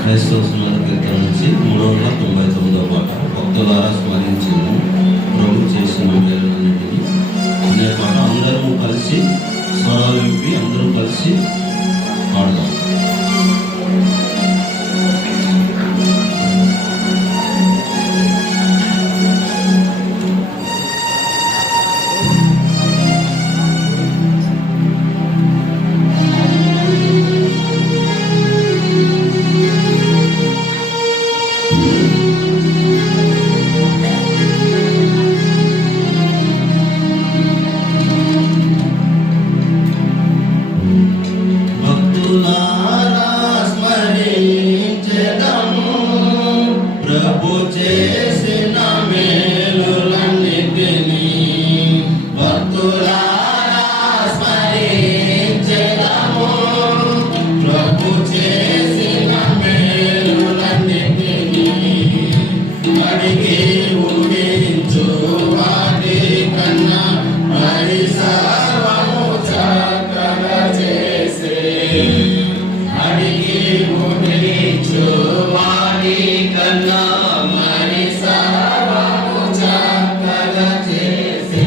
క్రైస్తవ సున్నత కీర్తన నుంచి 399వ పాట. భక్తులారా స్మరించుము ప్రభు చేసిన మేలులన్నిటినీ అనే పాట అందరూ కలిసి స్వరాలు విప్పి అందరూ కలిసి పాడదాం. ప్రభు చేసిన మేలులన్నిటినీ భక్తులారా స్మరించెదము. ప్రభు చేసిన మేలులన్నిటినీ అడిగి ఊహించు వాటి కన్నా మరి సర్వము చక్కగా చేసే. అడిగి ఊహించు వాటి కన్నా మరి సర్వము చక్కగా చేసే.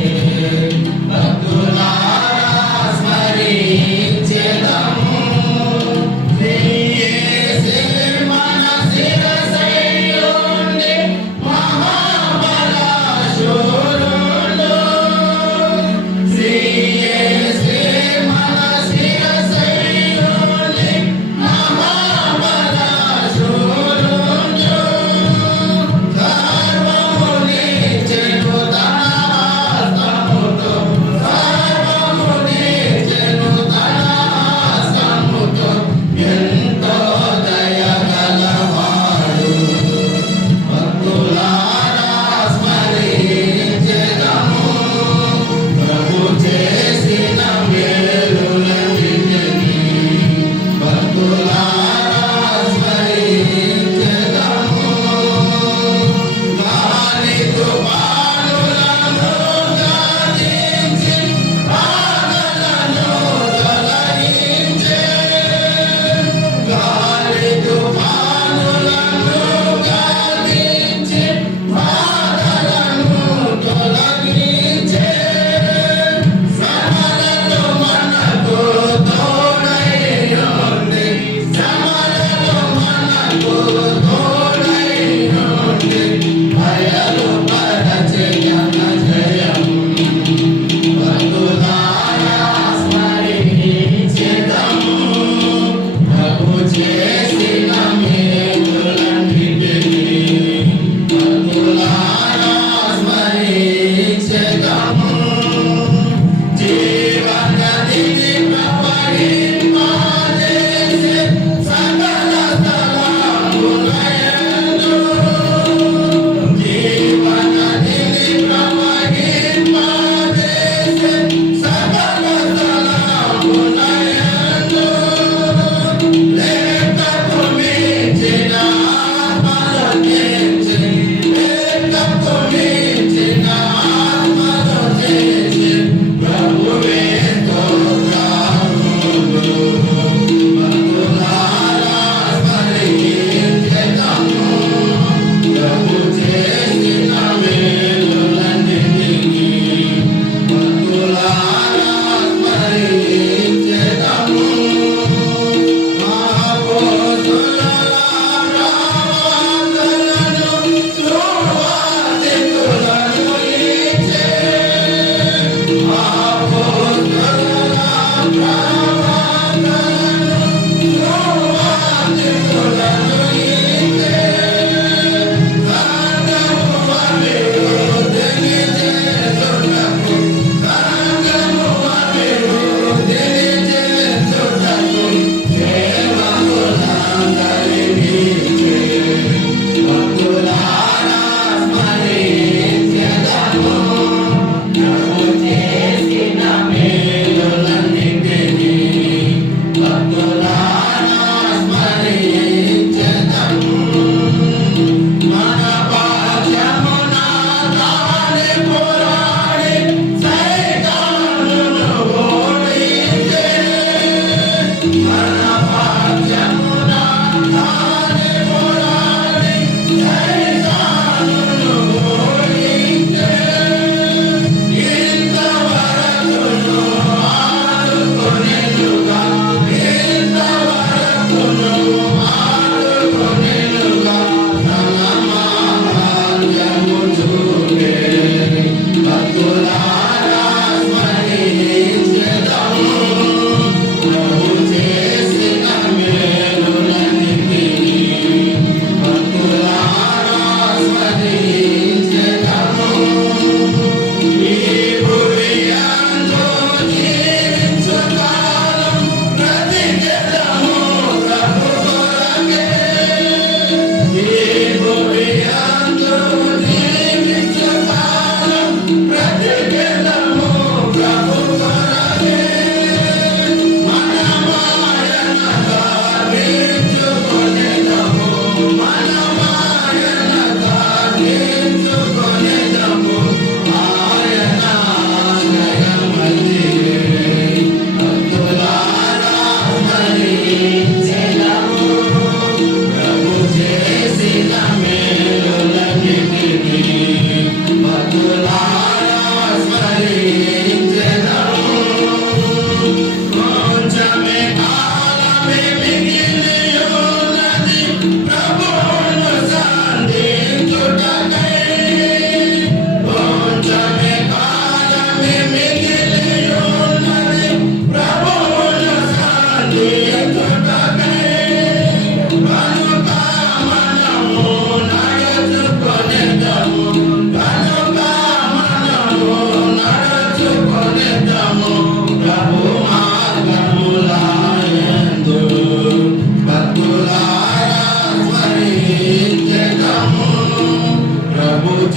భక్తులారా స్మరించెదము. యేసే మన శిరస్సై ఉండి మహాబలశూరుడు.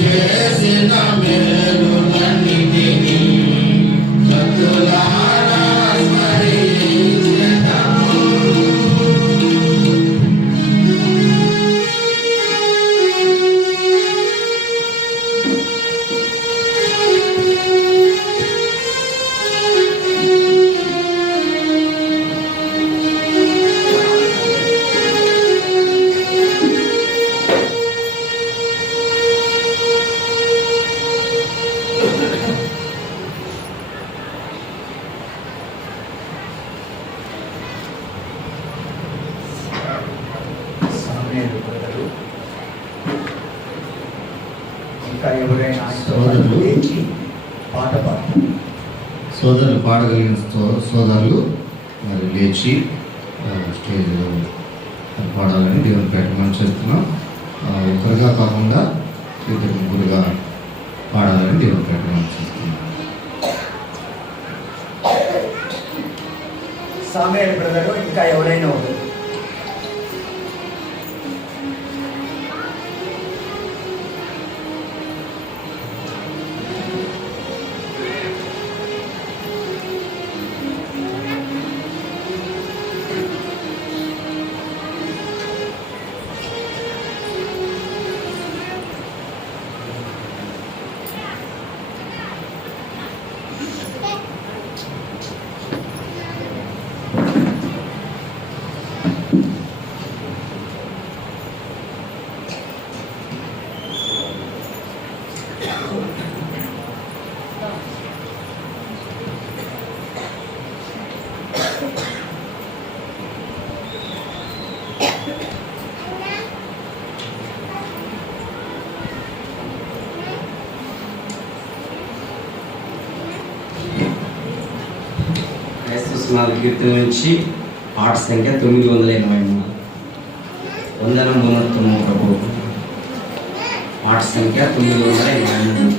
చేసిన మేలులన్నిటినీ భక్తులారా స్మరించెదము. సమయాలు బ్రదరు ఇంకా ఎవరైనా ఆయనతో సోదరులు. లేచి పాట పాడతారు. సోదరులు పాడగలిగిన సోదరులు మరి లేచి స్టేజ్ పాడాలని దేవుని పేట మనం చేస్తున్నాం. ఒకరిగా కాకుండా ఇద్దరు ముగ్గురుగా పాడాలని దేవుని పేట మనం చేస్తున్నాం. సమయాలు బ్రదరు ఇంకా ఎవరైనా ఉన్నారు. క్రైస్తవ కీర్తన నుంచి పాట సంఖ్య 983. వందనం మౌనత్వము ప్రభు. పాట సంఖ్య 983.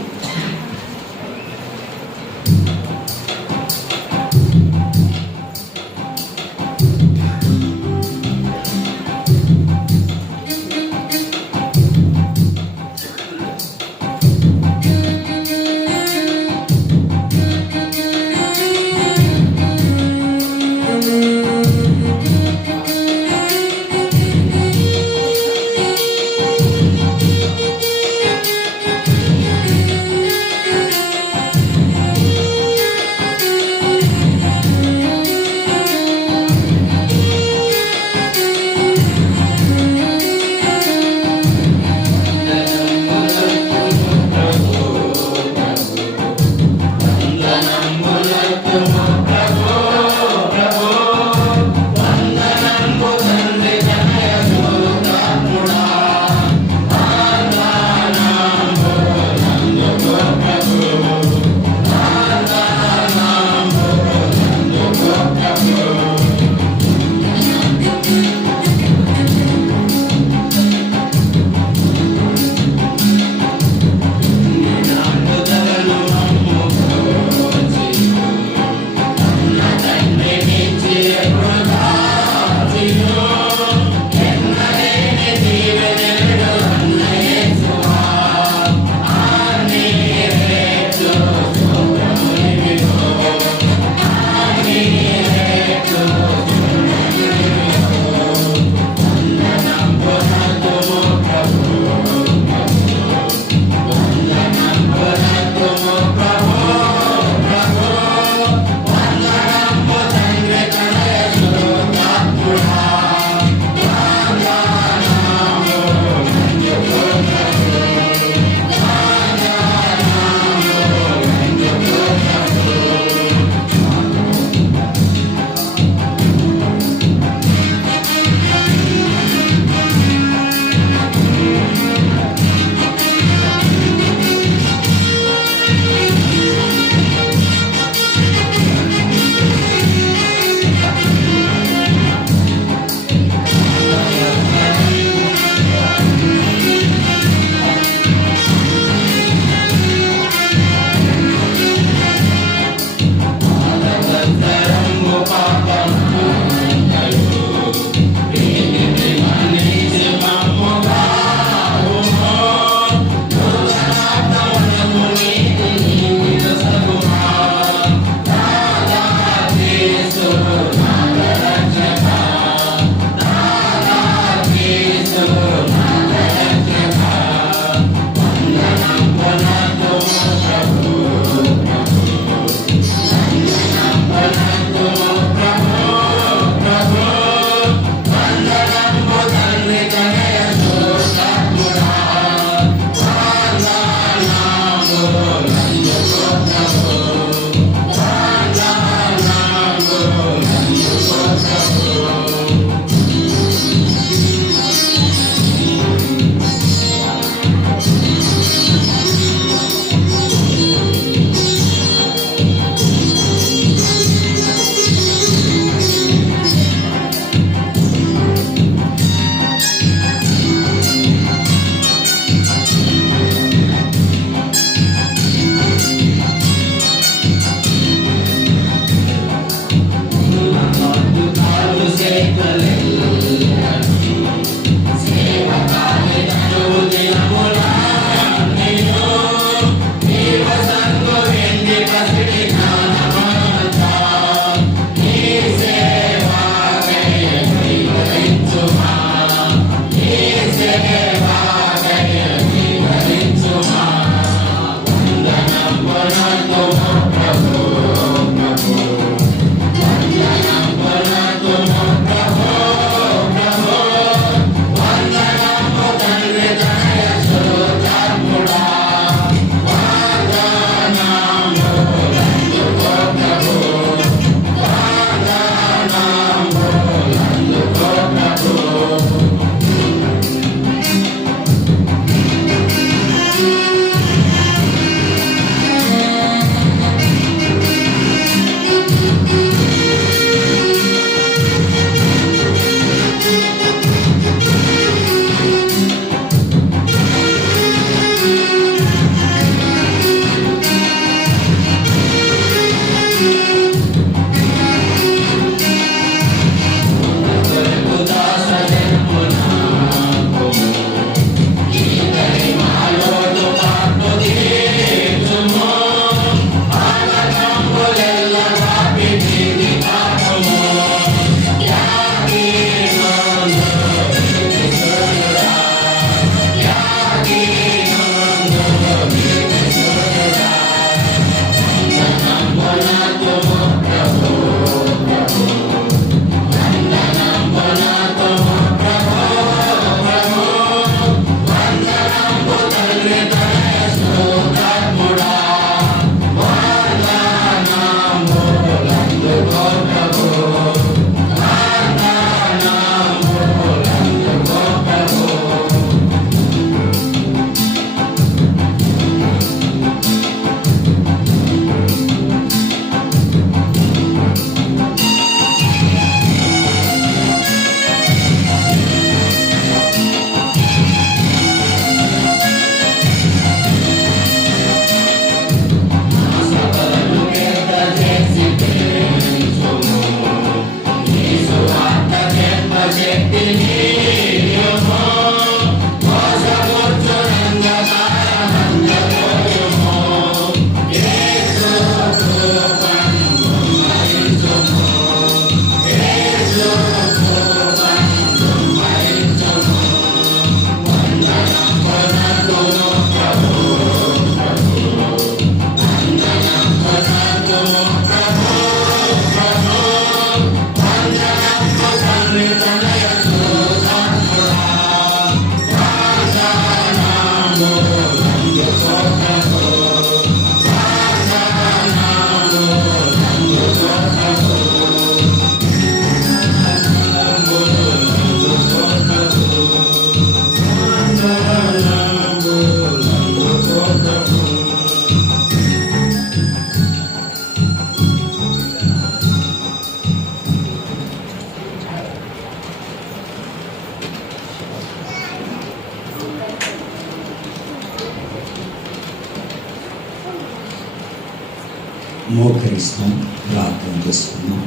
మోకరిస్తాం, ప్రార్థన చేసుకున్నాం.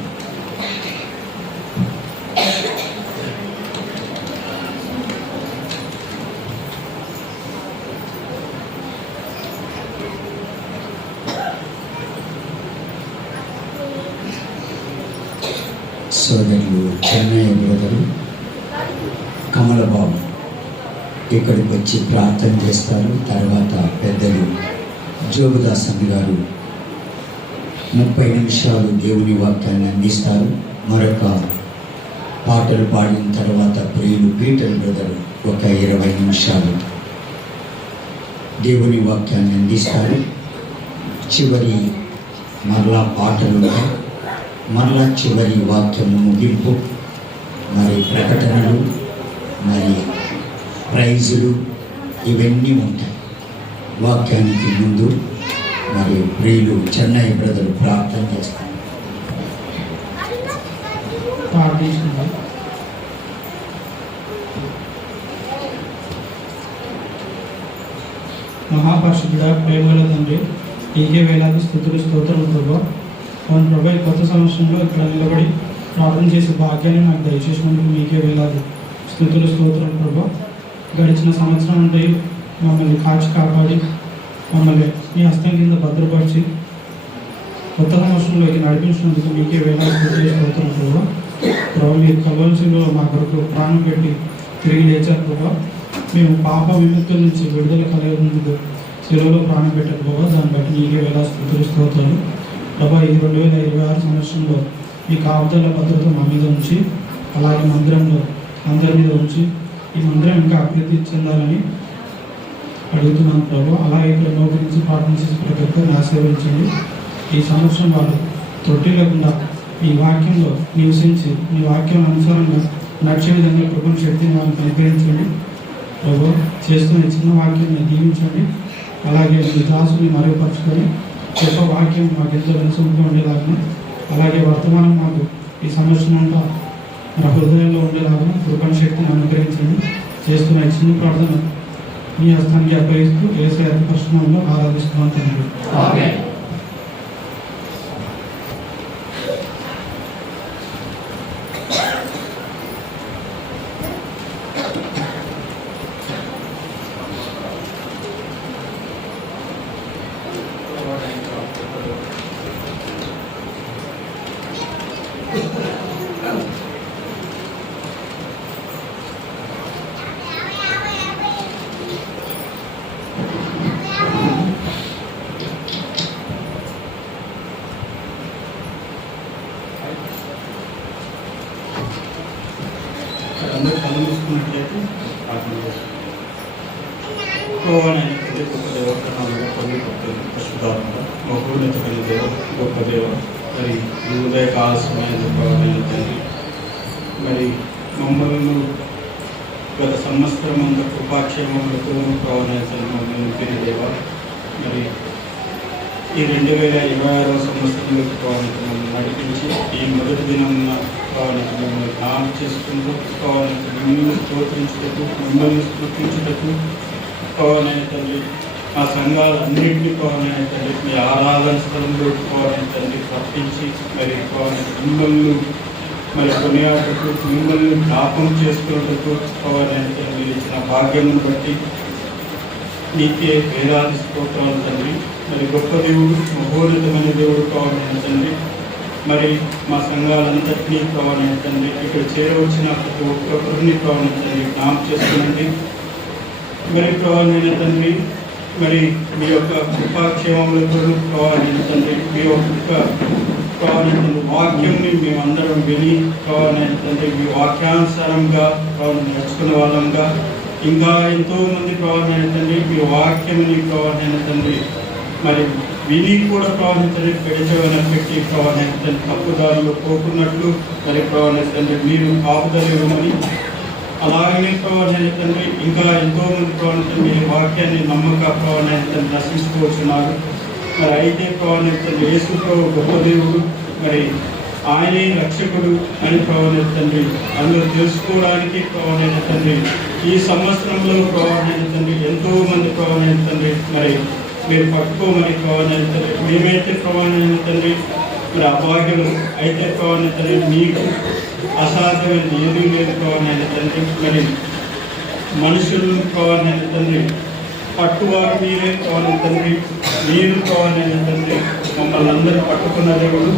సోదరులు చెన్నయ్య బ్రదరు కమలబాబు ఇక్కడికి వచ్చి ప్రార్థన చేస్తారు. తర్వాత పెద్దలు జోగుదాసన్ గారు 30 నిమిషాలు దేవుని వాక్యాన్ని అందిస్తారు. మరొక పాటలు పాడిన తర్వాత ప్రియులు పీటర్ బ్రదరు ఒక 20 నిమిషాలు దేవుని వాక్యాన్ని అందిస్తారు. చివరి మరలా పాటలు ఉంటాయి. మరలా చివరి వాక్యము ముగింపు, మరి ప్రకటనలు, మరి ప్రైజులు ఇవన్నీ ఉంటాయి. వాక్యానికి ముందు మరి ప్రియులు చెన్నై బ్రదర్ ప్రార్థన చేస్తారు. ప్రార్థించుకుందాం. మహాపరిశుద్ధుడా, ప్రేమల తండ్రి, నీకే వేలాది స్తుతులు స్తోత్రం ప్రభా. అవును ప్రభా, ఈ కొత్త సంవత్సరంలో ఇక్కడ నిలబడి ప్రార్థన చేసే భాగ్యాన్ని నాకు దయచేసినందుకు మీకే వేలాది స్తుతులు స్తోత్రం ప్రభా. గడిచిన సంవత్సరం అంటే మమ్మల్ని కాచి కాపాడి మమ్మల్ని మీ హస్తం కింద భద్రపరిచి కొత్త సంవత్సరంలోకి నడిపించినందుకు మీకే వేలాది స్తుతులు స్తోత్రం ప్రభా. ప్రభా, మీరు కలవలసిలో మా కొరకు ప్రాణం పెట్టి తిరిగి లేచారు ప్రభా. మేము పాప విముక్తుల నుంచి విడుదల కలిగేందుకు సెలవులో ప్రాణం పెట్టారు ప్రభా. దాన్ని బట్టి నీకే వేలాది స్తుతులు స్తోత్రాలు ప్రభా. ఈ 2026 సంవత్సరంలో మీ కాపుదల భద్రత మా మీద ఉంచి, అలాగే మందిరంలో అందరి మీద ఉంచి ఈ మందిరం ఇంకా అభివృద్ధి చెందాలని అడుగుతున్నాను ప్రభు. అలాగే ఇక్కడ నోకరించి ప్రార్థన చేసి ప్రతి ఒక్కరిని ఆశీర్వదించండి. ఈ సంవత్సరం వాళ్ళు త్రుటి లేకుండా మీ వాక్యంలో నివసించి మీ వాక్యం అనుసారంగా నడిచే విధంగా కృపను శక్తిని వాళ్ళని అనుగ్రహించండి ప్రభు. చేస్తున్న చిన్న వాక్యాన్ని దీవించండి. అలాగే మీ దాసుని మరుగుపరచుకొని గొప్ప వాక్యం మాకు ఎంతో వినసొంపుగా ఉండేలాగా, అలాగే వర్తమానం మాకు ఈ సంవత్సరం అంతా మన హృదయంలో ఉండేలాగా కృపణ శక్తిని అనుగ్రహించండి. చేస్తున్న చిన్న ప్రార్థన మీ హస్తానికి అప్పగిస్తూ యేసయ్య అతి పరిశుద్ధంలో ఆరాధిస్తున్నాను తండ్రి. అందరూ కళ్ళు మూసుకున్నట్లయితే ప్రార్థన చేస్తాం. గొప్ప దేవతనాలుగా పరిశుద్ధాత్మ మహోన్నత కలిగిన దేవ, గొప్ప దేవ, మరి ఈ ఉదయకాల సమయంలో ప్రభావమైన తండ్రి, మరి మమ్మల్ని గత సంవత్సరం అంతా కృపాక్షేమములతో ప్రభావమైన తండ్రి మమ్మల్ని పేరు దేవ, మరి ఈ 2026వ సంవత్సరంలోకి ప్రభావితం నడిపించి ఈ మొదటి దినం ప్రభావితం మిమ్మల్ని జ్ఞానం చేసుకుంటూ ప్రభావితం మిమ్మల్ని స్తోత్రించుటకు, మిమ్మల్ని స్తుతించుటకు ప్రభావమైన తండ్రి ఆ సంఘాలన్నింటినీ ప్రభావమైన తండ్రి మీ ఆరాధన స్థలంలో ప్రభావమైన తండ్రి ప్రకటించి మరి ప్రభావమైన మిమ్మల్ని మరి కొనియాటకు, మిమ్మల్ని జ్ఞాపం చేసుకున్నటకు ప్రభావమైన తండ్రి ఇచ్చిన భాగ్యమును బట్టి నీకే వేలాది స్తోత్రాలు తండ్రి. మరి గొప్ప దేవుడు, మహోన్నతమైన దేవుడు కావాలని తండ్రి, మరి మా సంఘాలంతటినీ కావాలని తండ్రి, ఇక్కడ చేరవచ్చిన ప్రతి ఒక్కరిని కావాలని తండ్రి జ్ఞాపం చేసుకునండి. మరి కావాలని తండ్రి, మరి మీ యొక్క కృపాక్షేమములతో కావాలని తండ్రి, మీ యొక్క కావాలని తండ్రి వాక్యంని మేమందరం విని కావాలని తండ్రి మీ వాక్యానుసారంగా కావాలని నడుచుకున్న వాళ్ళంగా ఇంకా ఎంతోమంది కావాలని తండ్రి మీ వాక్యంని కావాలని తండ్రి మరి విని కూడా కావాలని తండ్రి పెడిచవన పెట్టి కావాలని తండ్రి తప్పుదారులు పోకున్నట్లు మరి కావాలని తండ్రి మీరు కాపుదల ఇవ్వమని, అలాగనే కావాలని తండ్రి ఇంకా ఎంతోమంది కావాలని మీ వాక్యాన్ని నమ్మక కావాలని తండ్రి నశించుకోవచ్చున్నారు. మరి అయితే కావాలని తండ్రి యేసుతో గొప్ప దేవుడు, మరి ఆయనే రక్షకుడు అని కావాలని తండ్రి అందరూ తెలుసుకోవడానికి కావాలని తండ్రి ఈ సంవత్సరంలో కావాలని తండ్రి ఎంతో మంది కావాలని తండ్రి మరి మీరు పట్టుకోమని కావాలని తండ్రి, మేమైతే కావాలని తండ్రి మరి అభాగ్యం అయితే కావాలని తండ్రి, మీకు అసాధ్యమైన ఏది లేదు కావాలని తండ్రి, మరి మనుషులు కావాలని తండ్రి, పట్టువారు మీరే కావాలని తండ్రి, మీరు కావాలని తండ్రి, మమ్మల్ని అందరూ పట్టుకున్న దేవుడు